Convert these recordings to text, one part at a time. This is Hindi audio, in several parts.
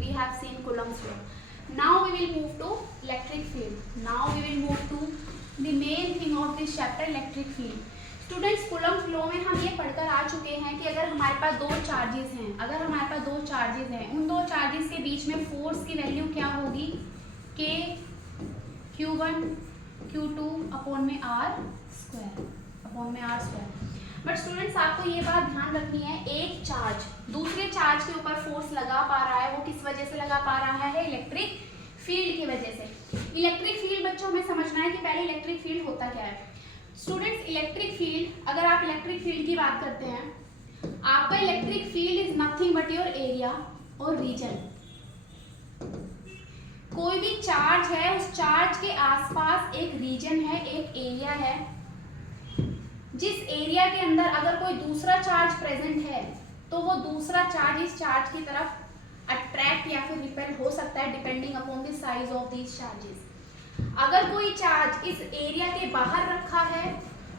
We have seen Coulomb's law. Now we will move to electric field. Now we will move to the main thing of this chapter, electric field. Students, coulomb law में हम ये पढ़कर आ चुके हैं कि अगर हमारे पास दो चार्जेस हैं, उन दो चार्जेस के बीच में फोर्स की वैल्यू क्या होगी, K Q1 Q2 अपॉन में R स्क्वायर। बट स्टूडेंट्स, आपको ये बात ध्यान रखनी है, एक चार्ज दूसरे चार्ज के ऊपर फोर्स लगा पा रहा है, वो किस वजह से लगा पा रहा है, इलेक्ट्रिक फील्ड की वजह से। इलेक्ट्रिक फील्ड बच्चों हमें समझना है कि पहले इलेक्ट्रिक फील्ड होता क्या है। स्टूडेंट्स, इलेक्ट्रिक फील्ड, अगर आप इलेक्ट्रिक फील्ड की बात करते हैं, आपका electric field is nothing but your area और रीजन। कोई भी चार्ज है, उस चार्ज के आसपास एक रीजन है, एक एरिया है, जिस एरिया के अंदर अगर कोई दूसरा चार्ज प्रेजेंट है तो वो दूसरा चार्ज इस चार्ज की तरफ अट्रैक्ट या फिर रिपेल हो सकता है, depending upon the size of these charges. अगर कोई चार्ज इस एरिया के बाहर रखा है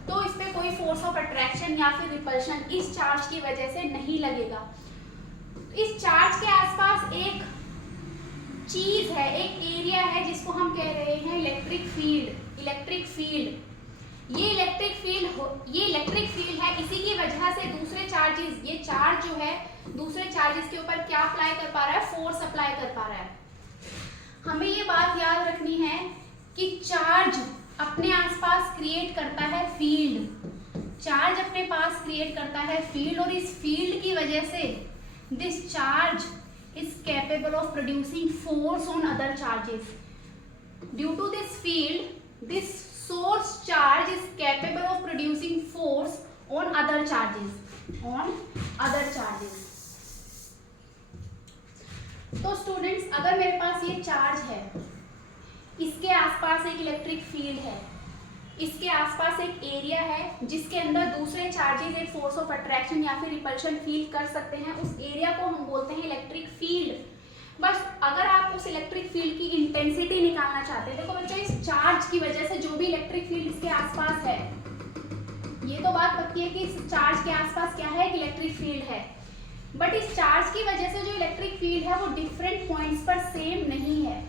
तो इस पे कोई फोर्स ऑफ अट्रैक्शन या फिर रिपल्शन इस चार्ज की वजह से नहीं लगेगा। इस चार्ज के आसपास एक चीज है, एक एरिया है, जिसको हम कह रहे हैं इलेक्ट्रिक फील्ड। ये इलेक्ट्रिक फील्ड है, इसी की वजह से दूसरे चार्जेस, ये चार्ज जो है दूसरे चार्जेस के ऊपर क्या अप्लाई कर पा रहा है, फोर्स अप्लाई कर पा रहा है। हमें ये बात याद रखनी है कि चार्ज अपने आसपास क्रिएट करता है फील्ड, और इस फील्ड की वजह से this charge is capable of producing force on other charges. Due to this field, this source charge is capable of producing force on other charges. तो स्टूडेंट्स, अगर मेरे पास ये चार्ज है, इसके आसपास एक इलेक्ट्रिक फील्ड है, इसके आसपास एक एरिया है जिसके अंदर दूसरे चार्जेस एक फोर्स ऑफ अट्रैक्शन या फिर रिपल्शन फील कर सकते हैं, उस एरिया को हम बोलते हैं इलेक्ट्रिक फील्ड। बस अगर आप उस इलेक्ट्रिक फील्ड की इंटेंसिटी निकालना चाहते हैं, देखो बच्चों, इस चार्ज की वजह से जो भी इलेक्ट्रिक फील्ड इसके आसपास है, ये तो बात पक्की है कि इस चार्ज के आसपास क्या है, एक इलेक्ट्रिक फील्ड है। बट इस चार्ज की वजह से जो इलेक्ट्रिक फील्ड है वो डिफरेंट पॉइंट्स पर सेम नहीं है।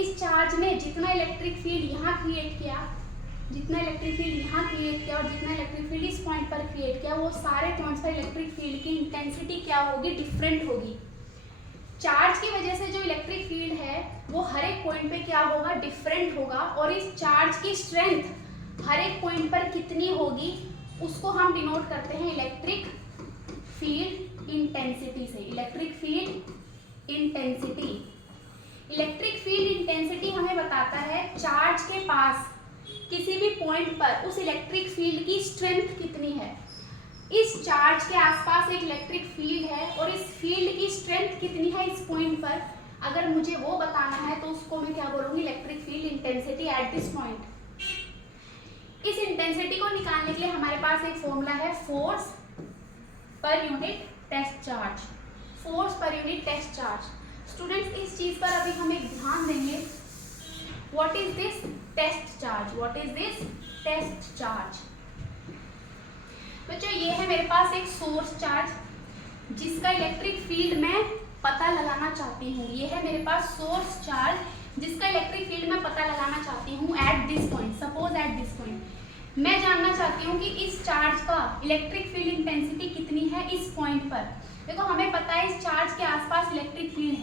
इस चार्ज ने जितना इलेक्ट्रिक फील्ड यहाँ क्रिएट किया और जितना इलेक्ट्रिक फील्ड इस पॉइंट पर क्रिएट किया, वो सारे पॉइंट्स पर इलेक्ट्रिक फील्ड की इंटेंसिटी क्या होगी, डिफरेंट होगी। चार्ज की वजह से जो इलेक्ट्रिक फील्ड है वो हर एक पॉइंट पे क्या होगा, डिफरेंट होगा, और इस चार्ज की स्ट्रेंथ हर एक पॉइंट पर कितनी होगी, उसको हम डिनोट करते हैं इलेक्ट्रिक फील्ड इंटेंसिटी से। इलेक्ट्रिक फील्ड इंटेंसिटी हमें बताता है चार्ज के पास किसी भी पॉइंट पर उस इलेक्ट्रिक फील्ड की स्ट्रेंथ कितनी है। इस चार्ज के आसपास एक इलेक्ट्रिक फील्ड है और इस फील्ड की स्ट्रेंथ कितनी है इस पॉइंट पर, अगर मुझे वो बताना है तो उसको मैं क्या बोलूंगी, electric field intensity at this point. इस इंटेंसिटी को निकालने के लिए हमारे पास एक फॉर्मूला है, force per unit test charge. Students, इस चीज पर अभी हम एक ध्यान देंगे। What is this test charge? बच्चों, ये है मेरे पास एक सोर्स चार्ज जिसका इलेक्ट्रिक फील्ड मैं पता लगाना चाहती हूँ। ये है मेरे पास सोर्स चार्ज जिसका इलेक्ट्रिक फील्ड मैं पता लगाना चाहती हूँ at this point. Suppose at this point मैं जानना चाहती हूँ कि इस चार्ज का इलेक्ट्रिक फील्ड इंटेंसिटी कितनी है इस पॉइंट पर। देखो, हमें पता है इस चार्ज के आसपास इलेक्ट्रिक फील्ड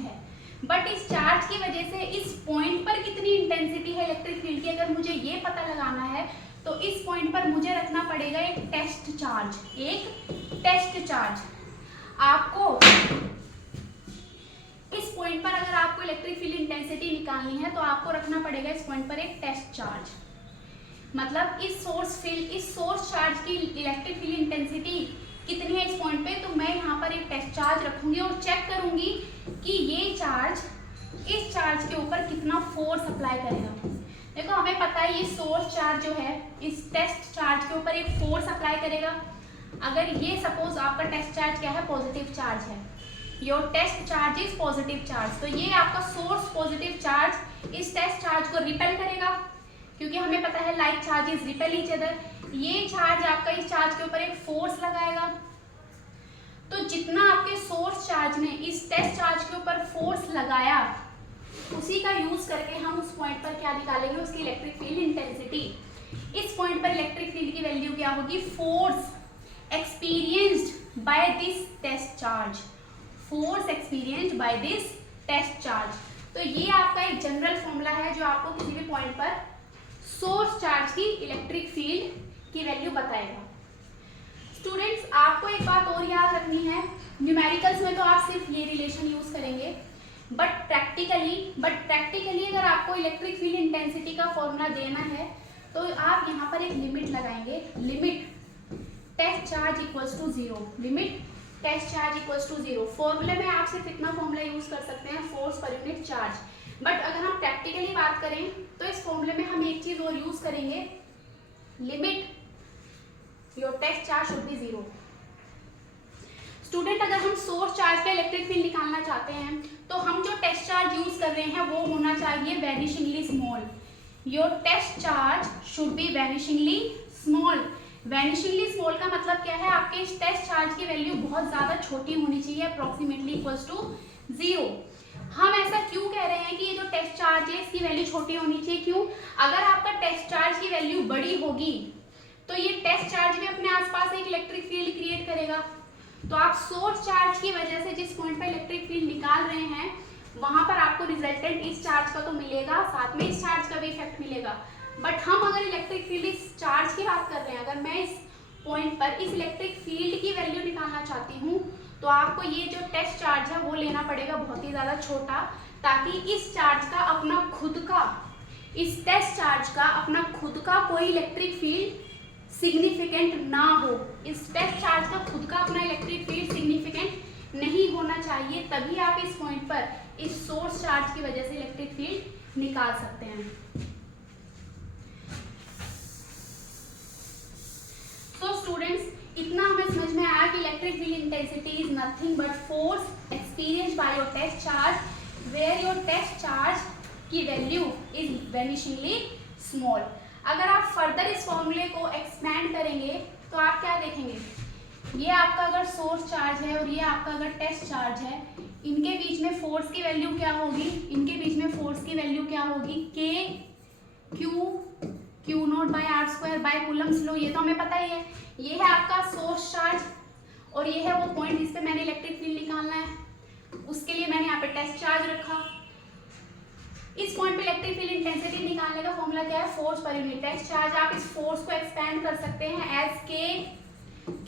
है, बट इस चार्ज की वजह से इस पॉइंट पर कितनी इंटेंसिटी है इलेक्ट्रिक फील्ड की, अगर मुझे ये पता लगाना है तो इस पॉइंट पर मुझे रखना पड़ेगा एक टेस्ट चार्ज। आपको इस पॉइंट पर अगर आपको इलेक्ट्रिक फील्ड इंटेंसिटी निकालनी है तो आपको रखना पड़ेगा इस पॉइंट पर एक टेस्ट चार्ज। मतलब इस सोर्स चार्ज की इलेक्ट्रिक फील्ड इंटेंसिटी कितनी है इस पॉइंट पे, तो मैं यहाँ पर एक टेस्ट चार्ज रखूंगी और चेक करूंगी कि ये चार्ज इस चार्ज के ऊपर कितना फोर्स अप्लाई करेगा। देखो, हमें पता है ये सोर्स चार्ज जो है इस टेस्ट चार्ज के ऊपर एक फोर्स अप्लाई करेगा। अगर ये सपोज आपका टेस्ट चार्ज क्या है, पॉजिटिव चार्ज है, your test charge is positive charge, तो ये आपका सोर्स पॉजिटिव चार्ज इस टेस्ट चार्ज को रिपेल करेगा, क्योंकि हमें पता है like charges repel each other. ये चार्ज आपका इस चार्ज के ऊपर एक फोर्स लगाएगा, तो जितना आपके सोर्स चार्ज ने इस टेस्ट चार्ज के ऊपर फोर्स लगाया, उसी का यूज करके हम उस पॉइंट पर क्या निकालेंगे, उसकी इलेक्ट्रिक फील्ड इंटेंसिटी। इस पॉइंट पर इलेक्ट्रिक फील्ड की वैल्यू क्या होगी, force experienced by this test charge, force experienced by this test charge. तो ये आपका एक जनरल फॉर्मूला है जो आपको किसी भी पॉइंट पर सोर्स चार्ज की इलेक्ट्रिक फील्ड की वैल्यू बताएगा। स्टूडेंट्स, आपको एक बात और याद रखनी है, न्यूमेरिकल्स में तो आप सिर्फ ये रिलेशन यूज करेंगे, बट प्रैक्टिकली अगर आपको इलेक्ट्रिक फील्ड इंटेंसिटी का फॉर्मूला देना है तो आप यहाँ पर एक लिमिट लगाएंगे, limit test charge equals to zero, limit test charge equals to zero. फॉर्मूले में आप सिर्फ इतना फॉर्मूला यूज कर सकते हैं, force per unit charge. But अगर हम प्रैक्टिकली बात करें तो इस फॉर्मूले में हम एक चीज और यूज करेंगे, limit your test charge should be zero. Student, अगर हम सोर्स चार्ज का इलेक्ट्रिक फील्ड निकालना चाहते हैं तो हम जो टेस्ट चार्ज यूज कर रहे हैं वो होना चाहिए vanishingly small. Your test charge should be vanishingly small. Vanishingly small का मतलब क्या है, आपके इस टेस्ट चार्ज की वैल्यू बहुत ज्यादा छोटी होनी चाहिए, अप्रोक्सीमेटली इक्वल्स टू जीरो। हम ऐसा क्यों कह रहे हैं कि ये जो टेस्ट चार्ज है इसकी वैल्यू छोटी होनी चाहिए, क्यों? अगर आपका टेस्ट चार्ज की वैल्यू बड़ी होगी तो ये टेस्ट चार्ज भी अपने आसपास एक इलेक्ट्रिक फील्ड क्रिएट करेगा। तो आप सोर्स चार्ज की वजह से जिस पॉइंट पर इलेक्ट्रिक फील्ड निकाल रहे हैं वहां पर आपको रिजल्टेंट इस चार्ज का तो मिलेगा, साथ में इस चार्ज का भी इफेक्ट मिलेगा। बट हम अगर इलेक्ट्रिक फील्ड इस चार्ज की बात कर रहे हैं, अगर मैं इस पॉइंट पर इस इलेक्ट्रिक फील्ड की वैल्यू निकालना चाहती हूँ तो आपको ये जो टेस्ट चार्ज है वो लेना पड़ेगा बहुत ही ज्यादा छोटा, ताकि इस चार्ज का अपना खुद का, इस टेस्ट चार्ज का अपना खुद का कोई इलेक्ट्रिक फील्ड सिग्निफिकेंट ना हो। इस टेस्ट चार्ज का खुद का अपना इलेक्ट्रिक फील्ड सिग्निफिकेंट नहीं होना चाहिए, तभी आप इस पॉइंट पर इस सोर्स चार्ज की वजह से इलेक्ट्रिक फील्ड निकाल सकते हैं। तो स्टूडेंट्स, इतना हमें समझ में आया कि electric field intensity is nothing but force experienced by your test charge where your test charge की वैल्यू इज वैनिशिंगली स्मॉल। अगर आप फर्दर इस फॉर्मूले को एक्सपैंड करेंगे तो आप क्या देखेंगे, ये आपका अगर सोर्स चार्ज है और ये आपका अगर टेस्ट चार्ज है, इनके बीच में फोर्स की वैल्यू क्या होगी, इनके बीच में फोर्स की वैल्यू क्या होगी, K q naught by r square by Coulomb's law. ये तो हमें पता ही है। ये है आपका सोर्स चार्ज और ये है वो पॉइंट जिस पे मैंने इलेक्ट्रिक फील्ड निकालना है, उसके लिए मैंने यहाँ पे टेस्ट चार्ज रखा। इस पॉइंट पे इलेक्ट्रिक फील्ड इंटेंसिटी निकालने का फॉर्मूला क्या है, force per unit test charge. आप इस फोर्स को एक्सपेंड कर सकते हैं as K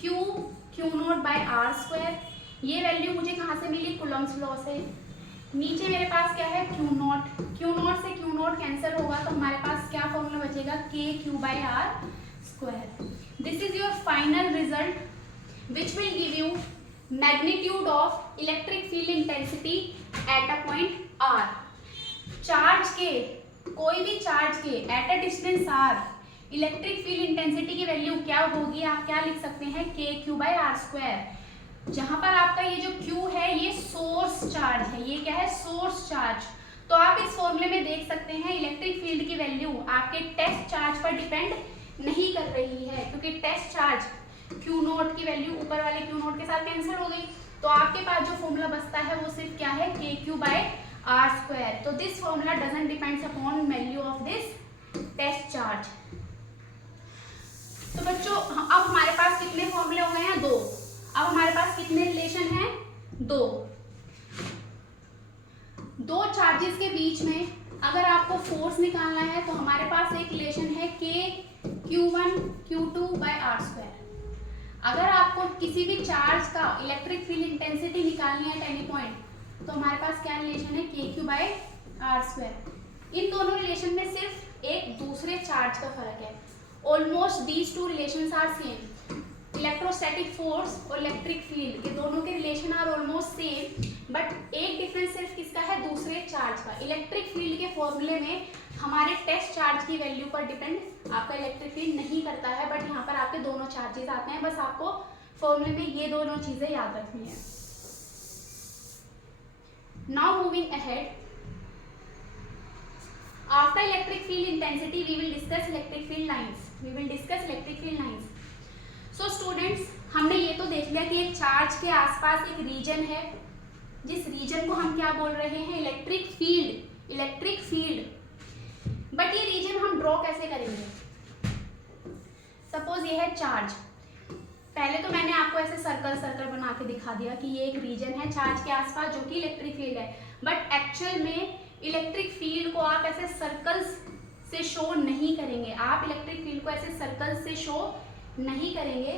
q naught by r square. ये वैल्यू मुझे कहाँ से मिली, कूलम्स लॉ से। नीचे मेरे पास क्या है, क्यू नॉट से क्यू नॉट कैंसिल होगा तो हमारे पास क्या फॉर्मूला बचेगा, K q by r square. This is your final result which will give you magnitude of electric field intensity at a point r. Charge के, कोई भी चार्ज के at a distance r electric field intensity की वैल्यू क्या होगी, आप क्या लिख सकते हैं, के क्यू बाय आर स्क्वायर। जहां पर आपका ये जो Q है ये सोर्स चार्ज है, ये क्या है, सोर्स चार्ज। तो आप इस फॉर्मूले में देख सकते हैं इलेक्ट्रिक फील्ड की वैल्यू आपके टेस्ट चार्ज पर डिपेंड नहीं कर रही है, क्योंकि टेस्ट चार्ज Q नॉट की वैल्यू ऊपर वाले Q नॉट के साथ कैंसिल हो गई। तो आपके पास जो फॉर्मूला बचता है वो सिर्फ क्या है, K q by r square. तो this formula doesn't depends upon value of this test charge. तो बच्चों, अब हमारे पास कितने फॉर्मूले हो गए हैं, दो। अब हमारे पास कितने रिलेशन हैं, दो चार्जेस के बीच में अगर आपको फोर्स निकालना है तो हमारे पास एक रिलेशन है के Q1 Q2 bye r square. अगर आपको किसी भी चार्ज का इलेक्ट्रिक फील्ड इंटेंसिटी निकालनी है एट एनी पॉइंट तो हमारे पास क्या रिलेशन है, K q by r square. इन दोनों रिलेशन में सिर्फ एक दूसरे चार्ज का फर्क है। Almost these two relations are same. Electrostatic force और इलेक्ट्रिक फील्ड, ये दोनों के relation are almost same, but एक डिफरेंस सिर्फ किसका है, दूसरे चार्ज का। इलेक्ट्रिक फील्ड के फॉर्मूले में हमारे टेस्ट चार्ज की वैल्यू पर डिपेंड आपका इलेक्ट्रिक फील्ड नहीं करता है, बट यहाँ पर आपके दोनों चार्जेस आते हैं। बस आपको फॉर्मूले में ये दोनों चीजें याद रखनी है। Now moving ahead, after electric field intensity we will discuss electric field lines. So students, हमने ये तो देख लिया कि एक चार्ज के आसपास एक रीजन है, जिस रीजन को हम क्या बोल रहे हैं, electric field, electric field. But ये रीजन हम ड्रॉ कैसे करेंगे? सपोज ये है चार्ज, पहले तो मैंने आपको ऐसे सर्कल सर्कल बना के दिखा दिया कि ये एक रीजन है चार्ज के आसपास जो कि इलेक्ट्रिक फील्ड है, बट एक्चुअल में इलेक्ट्रिक फील्ड को आप ऐसे सर्कल्स से शो नहीं करेंगे, आप इलेक्ट्रिक फील्ड को ऐसे सर्कल्स से शो नहीं करेंगे।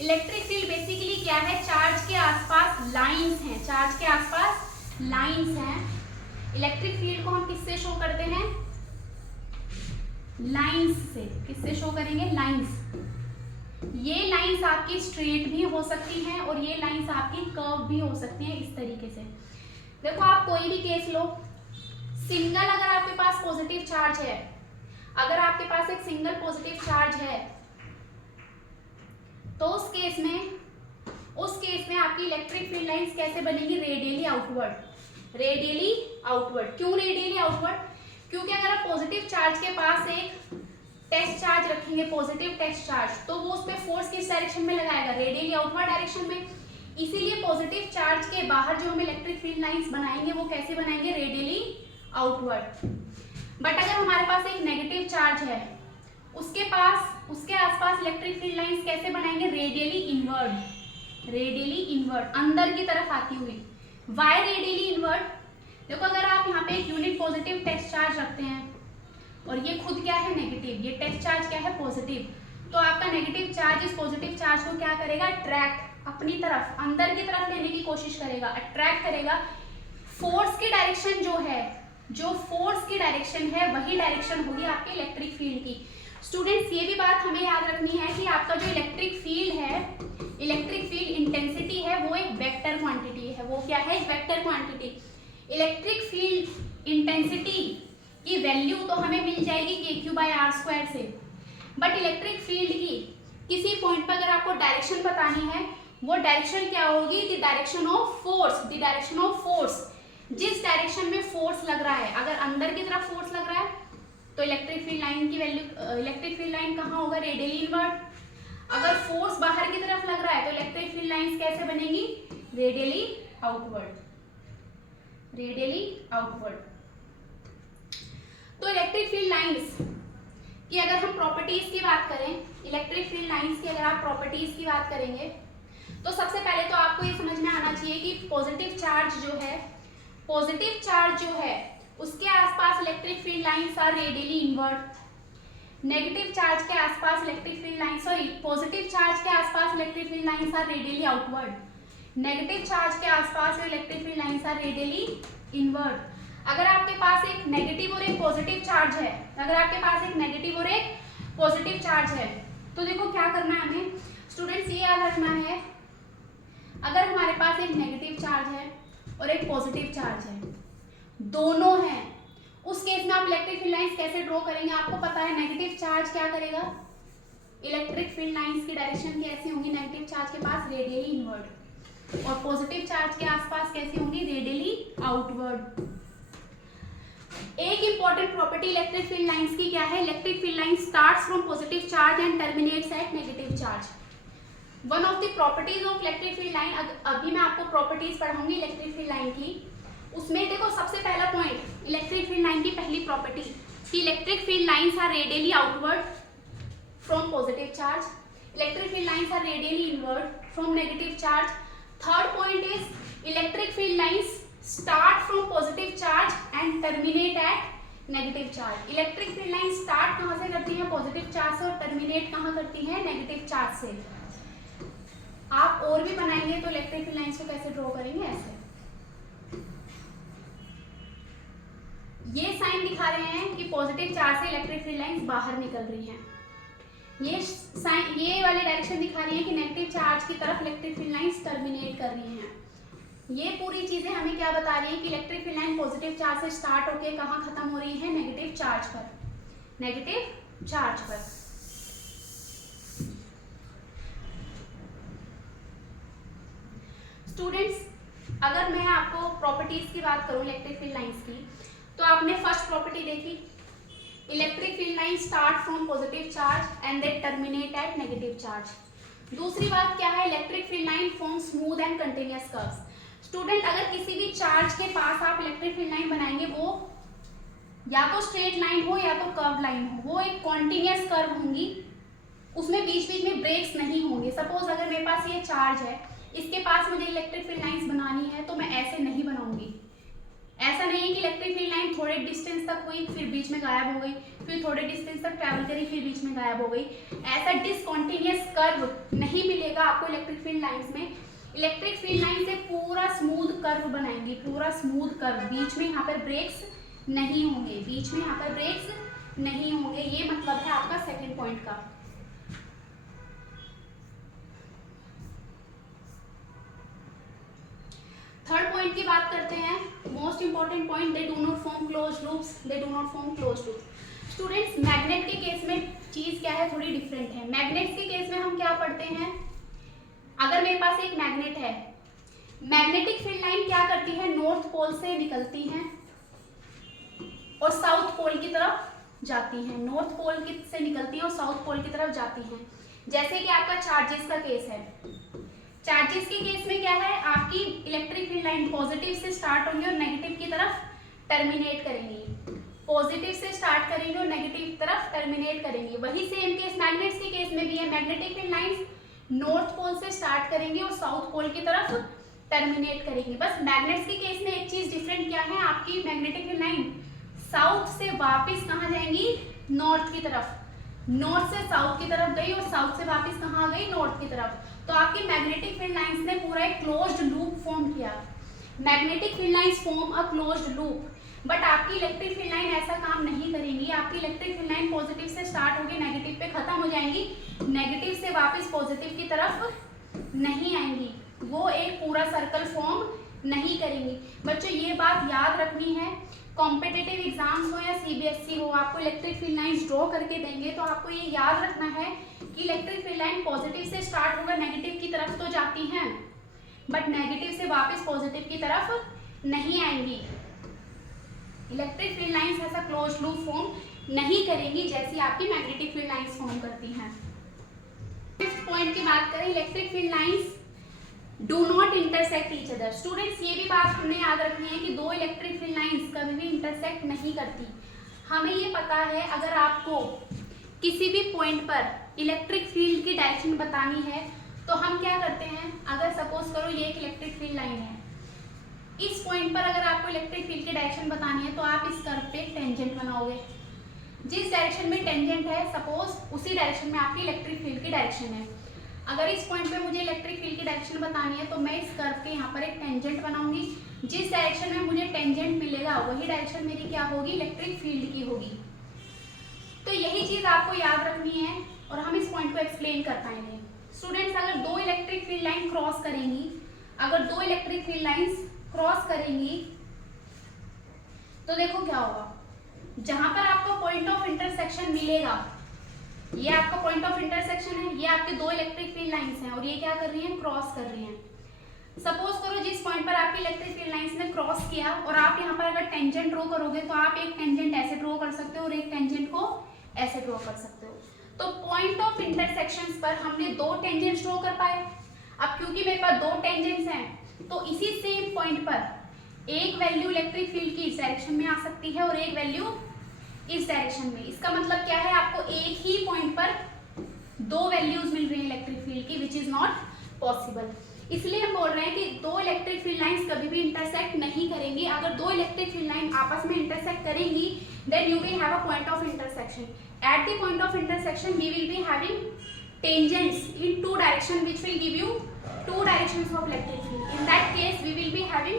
इलेक्ट्रिक फील्ड बेसिकली क्या है, चार्ज के आसपास लाइंस हैं, चार्ज के आसपास लाइंस हैं। इलेक्ट्रिक फील्ड को हम किससे शो करते हैं? लाइंस से। किससे शो करेंगे? लाइंस। ये लाइंस आपकी स्ट्रेट भी हो सकती हैं और ये लाइंस आपकी कर्व भी हो सकती हैं, इस तरीके से। देखो आप कोई भी केस लो, सिंगल अगर आपके पास पॉजिटिव चार्ज है, अगर आपके पास एक सिंगल पॉजिटिव चार्ज है, तो उस केस में आपकी इलेक्ट्रिक फील्ड लाइंस कैसे बनेगी? Radially outward. Radially outward. क्यों रेडियली आउटवर्ड? क्योंकि अगर आप पॉजिटिव चार्ज के पास एक टेस्ट चार्ज रखेंगे, पॉजिटिव टेस्ट चार्ज, तो वो उस पर फोर्स किस डायरेक्शन में लगाएगा? रेडियली आउटवर्ड डायरेक्शन में। इसीलिए पॉजिटिव चार्ज के बाहर जो हम इलेक्ट्रिक फील्ड लाइंस बनाएंगे वो कैसे बनाएंगे? Radially outward. बट अगर हमारे पास एक नेगेटिव चार्ज है, उसके आसपास इलेक्ट्रिक फील्ड लाइंस कैसे बनाएंगे? Radially inward. रेडियली इनवर्ड, अंदर की तरफ आती हुई। Why radially inward? देखो अगर आप यहाँ पे एक यूनिट पॉजिटिव टेस्ट चार्ज रखते हैं और ये खुद क्या है? नेगेटिव। ये टेस्ट चार्ज क्या है? पॉजिटिव। तो आपका नेगेटिव चार्ज इस पॉजिटिव चार्ज को क्या करेगा? अट्रैक्ट, अपनी तरफ, अंदर की तरफ लेने की कोशिश करेगा, अट्रैक्ट करेगा। फोर्स की डायरेक्शन जो है, जो फोर्स की डायरेक्शन है, वही डायरेक्शन होगी आपके इलेक्ट्रिक फील्ड की। स्टूडेंट्स, ये भी बात हमें याद रखनी है कि आपका जो इलेक्ट्रिक फील्ड है, इलेक्ट्रिक फील्ड इंटेंसिटी है, वो एक वेक्टर क्वांटिटी है। वो क्या है? Vector quantity. Electric field intensity की वैल्यू तो हमें मिल जाएगी KQ/R² से, बट इलेक्ट्रिक फील्ड की किसी पॉइंट पर अगर आपको डायरेक्शन बतानी है, वो डायरेक्शन क्या होगी? The direction of force. The direction of force, जिस डायरेक्शन में फोर्स लग रहा है, अगर अंदर की तरफ फोर्स लग रहा है तो इलेक्ट्रिक फील्ड लाइन की वैल्यू, इलेक्ट्रिक फील्ड लाइन कहाँ होगा? Radially inward. अगर फोर्स बाहर की तरफ लग रहा है तो इलेक्ट्रिक फील्ड लाइंस कैसे बनेगी? Radially outward. Radially outward. तो इलेक्ट्रिक फील्ड लाइंस की अगर हम प्रॉपर्टीज की बात करें, इलेक्ट्रिक फील्ड लाइंस की अगर आप प्रॉपर्टीज की बात करेंगे, तो सबसे पहले तो आपको ये समझ में आना चाहिए कि पॉजिटिव चार्ज जो है, पॉजिटिव चार्ज जो है उसके आसपास electric field lines are radially inward. Negative charge के आसपास electric field lines, sorry, positive charge के आसपास electric field lines are radially outward. Negative charge के आसपास electric field lines are radially inward. अगर आपके पास एक नेगेटिव और एक पॉजिटिव चार्ज है, अगर आपके पास एक नेगेटिव और एक पॉजिटिव चार्ज है, तो देखो क्या करना है हमें स्टूडेंट्स, ये याद रखना है, अगर हमारे पास एक नेगेटिव चार्ज है और एक पॉजिटिव चार्ज है, दोनों हैं, उस केस में आप इलेक्ट्रिक फील्ड लाइंस कैसे ड्रॉ करेंगे? आपको पता है नेगेटिव चार्ज क्या करेगा? इलेक्ट्रिक फील्ड लाइंस की डायरेक्शन कैसी होंगी? नेगेटिव चार्ज के पास रेडियली इनवर्ड, और पॉजिटिव चार्ज के आसपास कैसी होंगी? Radially outward. एक important property electric field lines की क्या है? Electric field line starts from positive charge and terminates at negative charge. One of the properties of electric field line, अभी मैं आपको प्रॉपर्टीज पढ़ाऊंगी इलेक्ट्रिक फील्ड लाइन की, उसमें देखो सबसे पहला पॉइंट, इलेक्ट्रिक फील्ड लाइन की पहली प्रॉपर्टी कि electric field lines are radially outward from positive charge, electric field lines are radially inward from negative charge. Third point is electric field lines start from positive charge and terminate at negative charge. Electric field line start कहाँ से करती है? पॉजिटिव चार्ज से, और टर्मिनेट कहाँ करती है? नेगेटिव चार्ज से। आप और भी बनाएंगे तो इलेक्ट्रिक फील्ड लाइंस को कैसे ड्रॉ करेंगे? ऐसे ये साइन दिखा रहे हैं कि पॉजिटिव चार्ज से इलेक्ट्रिक फील्ड लाइंस बाहर निकल रही हैं। ये साइन, ये वाली डायरेक्शन दिखा रही है कि नेगेटिव चार्ज की तरफ इलेक्ट्रिक फील्ड लाइंस टर्मिनेट कर रही हैं। ये पूरी चीजें हमें क्या बता रही है कि electric field line positive charge से स्टार्ट होकर कहाँ खत्म हो रही है? नेगेटिव चार्ज पर, नेगेटिव चार्ज पर। स्टूडेंट्स, अगर मैं आपको प्रॉपर्टीज की बात करूं इलेक्ट्रिक फील्ड लाइंस की, तो आपने फर्स्ट प्रॉपर्टी देखी, electric field line start from positive charge and they terminate at negative charge. दूसरी बात क्या है, electric field line form smooth and continuous curves. Student अगर किसी भी चार्ज के पास आप इलेक्ट्रिक फील्ड लाइन बनाएंगे वो या तो स्ट्रेट लाइन हो या तो कर्व लाइन हो, वो एक कॉन्टिन्यूअस कर्व होंगी, उसमें बीच बीच में ब्रेक्स नहीं होंगे। सपोज अगर मेरे पास ये चार्ज है, इसके पास मुझे इलेक्ट्रिक फील्ड लाइंस बनानी है तो मैं ऐसे नहीं बनाऊंगी। ऐसा नहीं है कि इलेक्ट्रिक फील्ड लाइन थोड़े डिस्टेंस तक हुई फिर बीच में गायब हो गई, फिर थोड़े डिस्टेंस तक ट्रैवल करी फिर बीच में गायब हो गई। ऐसा डिसकंटिन्यूअस कर्व नहीं मिलेगा आपको इलेक्ट्रिक फील्ड लाइंस में। इलेक्ट्रिक फील्ड लाइन से पूरा स्मूथ कर्व बनाएंगे, पूरा स्मूथ कर्व, बीच में यहाँ पर ब्रेक्स नहीं होंगे, बीच में यहाँ पर ब्रेक्स नहीं होंगे। ये मतलब है आपका सेकेंड पॉइंट का। थर्ड पॉइंट की बात करते हैं, most important point, they do not form close loops, they do not form close loops. Students magnet के केस में चीज क्या है, थोड़ी डिफरेंट है। मैग्नेट्स के केस में हम क्या पढ़ते हैं, अगर मेरे पास एक मैग्नेट है, मैग्नेटिक फील्ड लाइन क्या करती है, नॉर्थ पोल से निकलती है और साउथ पोल की तरफ जाती है, नॉर्थ पोल से निकलती है और साउथ पोल की तरफ जाती है। जैसे कि आपका चार्जेस का केस है, चार्जेस के केस में क्या है, आपकी इलेक्ट्रिक फील्ड लाइन पॉजिटिव से स्टार्ट होंगी और नेगेटिव की तरफ टर्मिनेट करेंगी, पॉजिटिव से स्टार्ट करेंगे और नेगेटिव की तरफ टर्मिनेट करेंगे। वही सेम केस मैग्नेट्स के केस में भी है, magnetic field lines north pole से स्टार्ट करेंगे और साउथ पोल की तरफ टर्मिनेट करेंगे। बस मैग्नेट्स के केस में एक चीज डिफरेंट क्या है, आपकी मैग्नेटिक फील्ड लाइन साउथ से वापस कहाँ जाएंगी, नॉर्थ की तरफ, नॉर्थ से साउथ की तरफ गई और साउथ से वापस कहाँ गई, नॉर्थ की तरफ। तो आपकी मैग्नेटिक फील्ड लाइंस ने पूरा एक क्लोज्ड लूप फॉर्म किया। Magnetic field lines form a closed loop, but आपकी इलेक्ट्रिक फील्ड लाइन ऐसा काम नहीं करेंगी। आपकी इलेक्ट्रिक फील्ड लाइन पॉजिटिव से स्टार्ट होगी, नेगेटिव पे खत्म हो जाएंगी, नेगेटिव से वापस पॉजिटिव की तरफ नहीं आएंगी, वो एक पूरा सर्कल फॉर्म नहीं करेंगी। बच्चों ये बात याद रखनी है, कॉम्पिटिटिव एग्जाम्स हो या सीबीएसई हो, आपको इलेक्ट्रिक फील्ड लाइंस ड्रॉ करके देंगे तो आपको ये याद रखना है कि इलेक्ट्रिक फील्ड लाइन पॉजिटिव से स्टार्ट होकर नेगेटिव की तरफ तो जाती हैं, बट नेगेटिव से वापस पॉजिटिव की तरफ नहीं आएंगी। इलेक्ट्रिक फील्ड लाइंस ऐसा क्लोज लूप फॉर्म नहीं करेंगी जैसी आपकी मैग्नेटिक फील्ड लाइंस फॉर्म करती हैं। फिफ्थ पॉइंट की बात करें, electric field lines do not intersect each other. Students ये भी बात हमने याद रखनी है कि दो इलेक्ट्रिक फील्ड लाइंस कभी भी इंटरसेक्ट नहीं करती। हमें ये पता है अगर आपको किसी भी पॉइंट पर इलेक्ट्रिक फील्ड की डायरेक्शन बतानी है तो हम क्या करते हैं, अगर सपोज करो ये एक इलेक्ट्रिक फील्ड लाइन है, इस पॉइंट पर अगर आपको इलेक्ट्रिक फील्ड की डायरेक्शन बतानी है तो आप इस कर्व पे एक टेंजेंट बनाओगे। जिस डायरेक्शन में टेंजेंट है सपोज उसी डायरेक्शन में आपकी इलेक्ट्रिक फील्ड की डायरेक्शन है। अगर इस पॉइंट पे मुझे इलेक्ट्रिक फील्ड की डायरेक्शन बतानी है तो मैं इस कर्व के यहाँ पर एक टेंजेंट बनाऊंगी, जिस डायरेक्शन में मुझे टेंजेंट मिलेगा वही डायरेक्शन मेरी क्या होगी, इलेक्ट्रिक फील्ड की होगी। तो यही चीज आपको याद रखनी है और हम इस पॉइंट को एक्सप्लेन कर पाएंगे। स्टूडेंट्स अगर दो इलेक्ट्रिक फील्ड लाइन क्रॉस करेंगी, अगर दो इलेक्ट्रिक फील्ड लाइंस क्रॉस करेंगी तो देखो क्या होगा, जहां पर आपको पॉइंट ऑफ इंटरसेक्शन मिलेगा, ये आपका पॉइंट ऑफ इंटरसेक्शन है, ये आपके दो इलेक्ट्रिक फील्ड लाइंस हैं और ये क्या कर रही हैं, क्रॉस कर रही हैं। सपोज करो जिस पॉइंट पर आपकी इलेक्ट्रिक फील्ड लाइंस ने क्रॉस किया और आप यहाँ पर अगर टेंजेंट ड्रॉ करोगे तो आप एक टेंजेंट ऐसे ड्रॉ कर सकते हो और एक टेंजेंट को ऐसे ड्रॉ कर सकते हो। तो पॉइंट ऑफ इंटरसेक्शंस पर हमने दो टेंजेंट्स ड्रॉ कर पाए। अब क्योंकि मेरे पास दो टेंजेंट्स हैं तो इसी सेम पॉइंट पर एक वैल्यू इलेक्ट्रिक फील्ड की इस डायरेक्शन में आ सकती है और एक वैल्यू इस डायरेक्शन में। इसका मतलब क्या है, आपको एक ही पॉइंट पर दो वैल्यूज मिल रही है इलेक्ट्रिक फील्ड की, विच इज नॉट पॉसिबल। इसलिए हम बोल रहे हैं कि दो इलेक्ट्रिक फील्ड लाइंस कभी भी इंटरसेक्ट नहीं करेंगी। अगर दो इलेक्ट्रिक फील्ड लाइन आपस में इंटरसेक्ट करेंगी then you will have a point of intersection. At the point of intersection we will be having tangents in two direction which will give you two directions of electric field. In that case we will be having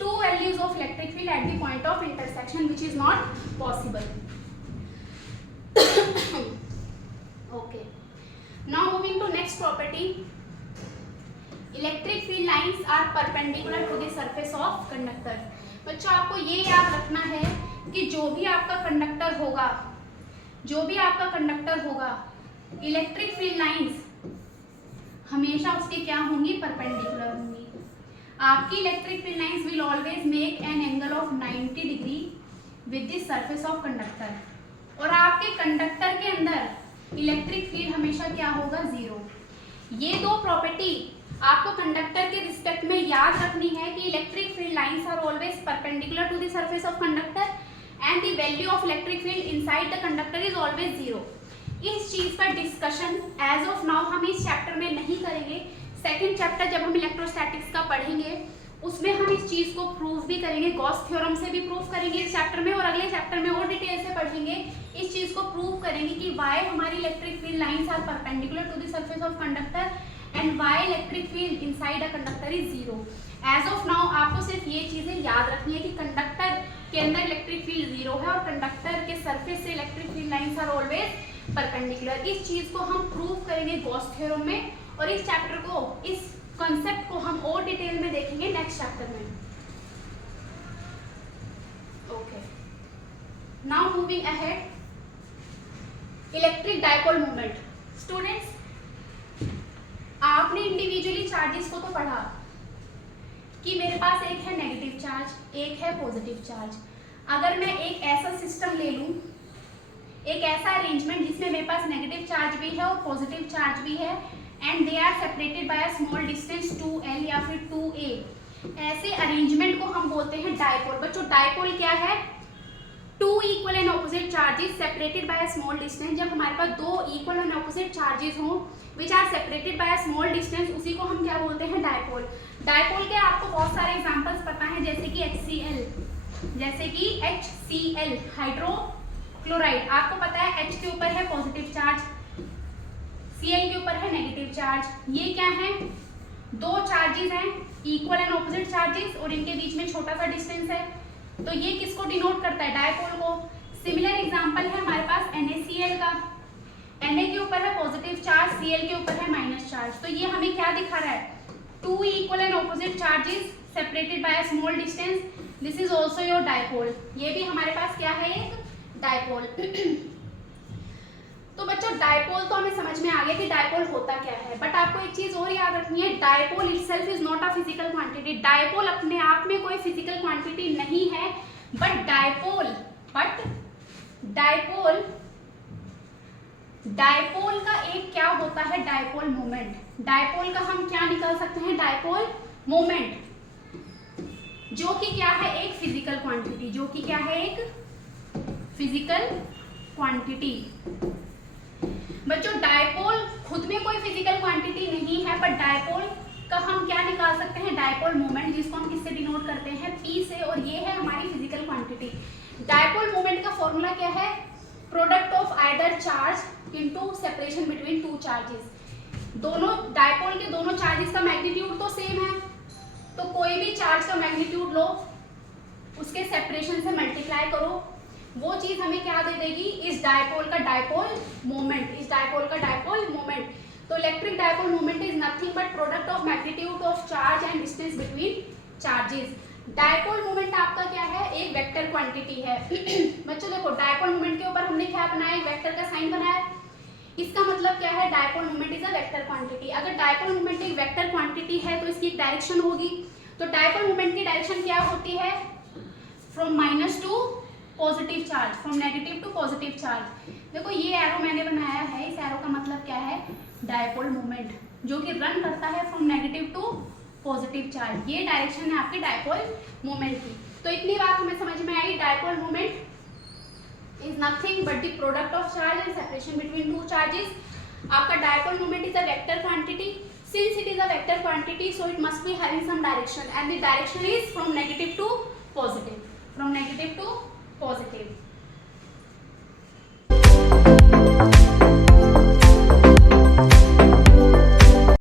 two values of electric field at the point of intersection which is not possible. Okay, now moving to next property, electric field lines are perpendicular to the surface of conductor. बच्चों आपको ये याद रखना है कि जो भी आपका कंडक्टर होगा, जो भी आपका कंडक्टर होगा, इलेक्ट्रिक फील्ड लाइंस हमेशा उसके क्या होंगी, परपेंडिकुलर होंगी। आपकी electric field lines will always make an angle of 90 degree with the surface of conductor. और कंडक्टर के अंदर इलेक्ट्रिक फील्ड हमेशा क्या होगा, जीरो। ये दो प्रॉपर्टी आपको कंडक्टर के रिस्पेक्ट में याद रखनी है कि electric field lines are always perpendicular to the surface of conductor and the value of electric field inside the conductor is always zero. इस चीज का डिस्कशन एज ऑफ नाउ हम इस चैप्टर में नहीं करेंगे। सेकंड चैप्टर जब हम इलेक्ट्रोस्टैटिक्स का पढ़ेंगे उसमें हम इस चीज को प्रूव भी करेंगे, गॉस थ्योरम से भी प्रूव करेंगे इस चैप्टर में, और अगले चैप्टर में और डिटेल से पढ़ेंगे, इस चीज को प्रूव करेंगे कि व्हाई हमारी electric field lines are perpendicular to the surface of conductor and why electric field inside a conductor is zero. As of now आपको सिर्फ ये चीजें याद रखनी है कि कंडक्टर के अंदर इलेक्ट्रिक फील्ड जीरो है और कंडक्टर के सरफेस से electric field lines are always perpendicular. इस चीज को हम प्रूव करेंगे गॉस थ्योरम में, और इस चैप्टर को, इस कॉन्सेप्ट को हम और डिटेल में देखेंगे नेक्स्ट चैप्टर में। Okay, now moving ahead, electric dipole moment. Students, आपने इंडिविजुअली चार्जेस को तो पढ़ा कि मेरे पास एक है नेगेटिव चार्ज, एक है पॉजिटिव चार्ज। अगर मैं एक ऐसा सिस्टम ले लूं, एक ऐसा अरेंजमेंट जिसमें मेरे पास नेगेटिव चार्ज भी है और पॉजिटिव चार्ज भी है and they are separated by a small distance 2l या फिर 2a, ऐसे अरेंजमेंट को हम बोलते हैं डायपोल। बच्चों, डायपोल क्या है? Two equal and opposite charges separated by a small distance. जब हमारे पास दो इक्वल एंड ऑपोजिट चार्जेस हों which are separated by a small distance, उसी को हम क्या बोलते हैं? डायपोल। डायपोल के आपको बहुत सारे एग्जांपल्स पता हैं, जैसे कि HCl, हाइड्रोक्लोराइड। आपको पता है H के ऊपर है पॉजिटिव चार्ज, Cl के ऊपर है नेगेटिव चार्ज। ये क्या है? दो चार्जेस हैं, इक्वल एंड ऑपोजिट चार्जेस, और इनके बीच में छोटा सा डिस्टेंस है, तो ये किसको डिनोट करता है? डायपोल को। सिमिलर एग्जांपल है हमारे पास NaCl का। Na के ऊपर है पॉजिटिव चार्ज, Cl के ऊपर है माइनस चार्ज, तो ये हमें क्या दिखा रहा है? Two equal and opposite charges separated by a small distance, this is also your dipole. ये भी हमारे पास क्या है? एक डायपोल। तो बच्चों, डायपोल तो हमें समझ में आ गया कि डायपोल होता क्या है, बट आपको एक चीज और याद रखनी है, dipole itself is not a physical quantity. Dipole अपने आप में कोई फिजिकल क्वांटिटी नहीं है, बट डायपोल का एक क्या होता है? Dipole moment. डायपोल का हम क्या निकाल सकते हैं? डायपोल मोमेंट, जो कि क्या है? एक फिजिकल क्वांटिटी, जो कि क्या है? एक फिजिकल क्वांटिटी। बच्चों, डायपोल खुद में कोई फिजिकल क्वांटिटी नहीं है, पर डायपोल का हम क्या निकाल सकते हैं? डायपोल मोमेंट, जिसको हम किससे डिनोट करते हैं? P से, और ये है हमारी फिजिकल क्वांटिटी। डायपोल मोमेंट का फॉर्मूला क्या है? Product of either charge into separation between two charges. दोनों डायपोल के दोनों चार्जेस का मैग्नीट्यूड तो सेम है, तो कोई भी चार्ज का मैग्नीट्यूड लो, उसके सेपरेशन से मल्टीप्लाई करो, वो चीज हमें क्या दे देगी? इस डायपोल का डायपोल मोमेंट, इस डायपोल का डायपोल मोमेंट। तो electric dipole moment is nothing but product of magnitude of charge and distance between charges. Dipole moment आपका क्या है? एक वेक्टर क्वांटिटी है। बच्चों देखो, डायपोल मोमेंट के ऊपर हमने क्या बनाया? एक वेक्टर का साइन बनाया। इसका मतलब क्या है? Dipole moment is a vector quantity. अगर डायपोल मोमेंट एक वेक्टर क्वांटिटी है तो इसकी एक डायरेक्शन होगी, तो डायपोल मोमेंट की डायरेक्शन क्या होती है? From minus to positive charge, from negative to positive charge. देखो, ये एरो मैंने बनाया है, इस एरो का मतलब क्या है? डायपोल मोमेंट, जो कि रन करता है from negative to positive charge. ये डायरेक्शन है आपके डायपोल मोमेंट की। तो इतनी बात हमें समझ में आई, dipole moment is nothing but the product of charge and separation between two charges. आपका dipole moment is a vector quantity. Since it is a vector quantity, so it must be having some direction, and the direction is from negative to positive. From negative to positive.